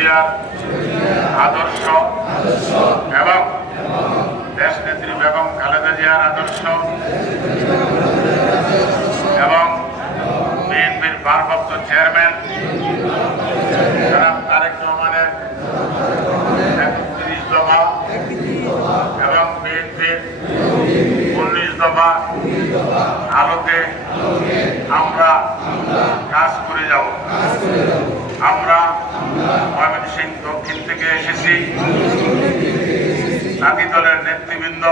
জিয়ার আদর্শ এবং দেশ নেত্রী বেগম খালেদা জিয়ার আদর্শ এবং বিএনপির ভারপ্রাপ্ত চেয়ারম্যান তারেক রহমানের একত্রিশ দফা এবং বিএনপির উনিশ দফা আলোকে আমরা কাজ করে যাব। আমরা ময়মনসিংহ দক্ষিণ থেকে এসেছি। জাতি দলের নেতৃবৃন্দ।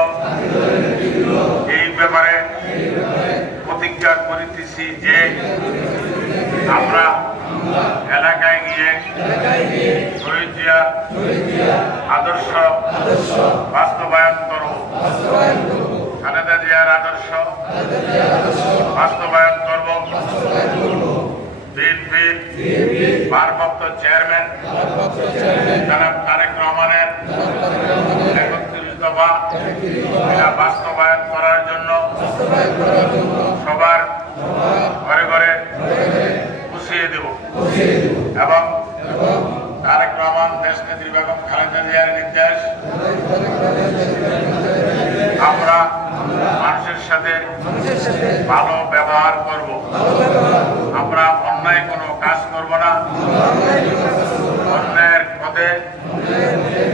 এই ব্যাপারে প্রতিজ্ঞা করিতেছি যে আমরা এলাকায় গিয়ে শহীদ জিয়ার আদর্শ বাস্তবায়ন করব। খালেদা জিয়ার আদর্শ বাস্তবায়ন বিএনপির ভারপ্রাপ্ত চেয়ারম্যান, জনাব তারেক রহমানের একত্রিশ দফা বাস্তবায়ন করার জন্য সবার ঘরে ঘরে পুষিয়ে দেব। এবং তারেক রহমান দেশ নেত্রী বেগম খালেদা জিয়ার নির্দেশ, আমরা মানুষের সাথে ভালো ব্যবহার করব। আমরা অন্যায় কোনো কাজ করব না অন্যায়ের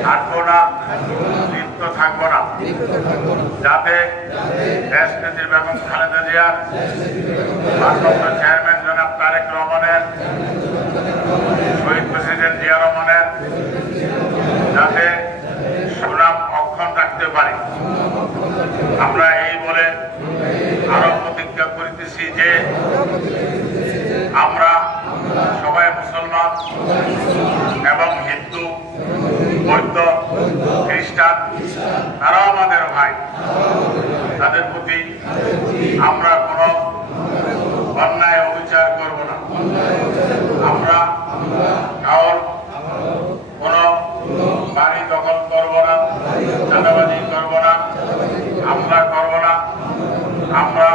হাঁটবো না, লিপ্ত থাকব না। যাতে দেশ নেত্রী বেগম খালেদা জিয়ার ভারপ্রাপ্ত চেয়ারম্যান জনাব তারেক রহমানের, শহীদ প্রেসিডেন্ট জিয়া রহমানের, যাতে সুনাম অক্ষণ রাখতে পারি। আমরা এই বলে আরও প্রতিজ্ঞা করিতেছি যে আমরা সবাই মুসলমান এবং হিন্দু বৌদ্ধ খ্রিস্টান, তারাও আমাদের ভাই। তাদের প্রতি আমরা কোনো অন্যায় অবিচার করব না। আমরা কারোর কোনো বাড়ি দখল করব না, চাঁদাবাজি করব না আমরা করব না। আমরা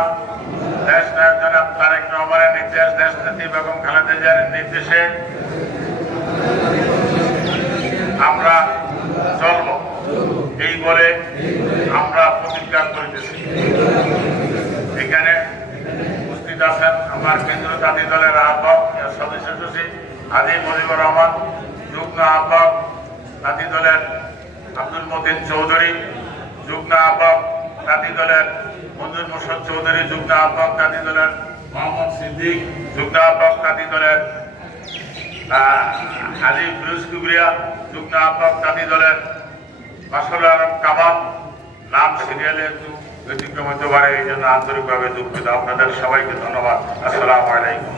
দেশ নায়ক জনাব তারেক রহমানের নির্দেশ, দেশ নেত্রী বেগম খালেদা জিয়ার নির্দেশে আমরা বলে আমরা প্রতিজ্ঞা করিতেছি। এখানে উপস্থিত আছেন আমার কেন্দ্র জাতীয় দলের আহ্বায়ক সদস্য সচিব আজি মজিবুর রহমান যুগ্ম আহ্বায়ক জাতীয় দলের আব্দুল মতিন চৌধুরী যুগ্ম আহ্বায়ক জাতীয় দলের মঞ্জুর মোর্শদ চৌধুরী যুগ্ম আহ্বায়ক জাতীয় দলের মোহাম্মদ সিদ্দিক যুগ্ম আহ্বায়ক জাতীয় দলের আহ, হাজি ফিরোজ কুবরিয়া যুগ্ম আহ্বায়ক জাতীয় দলের মাসুল আলম কামাল নাম সিরিয়ালে একটু ব্যতিক্রম হতে পারে এই জন্য আন্তরিকভাবে দুঃখিত। আপনাদের সবাইকে ধন্যবাদ। আসসালামু আলাইকুম।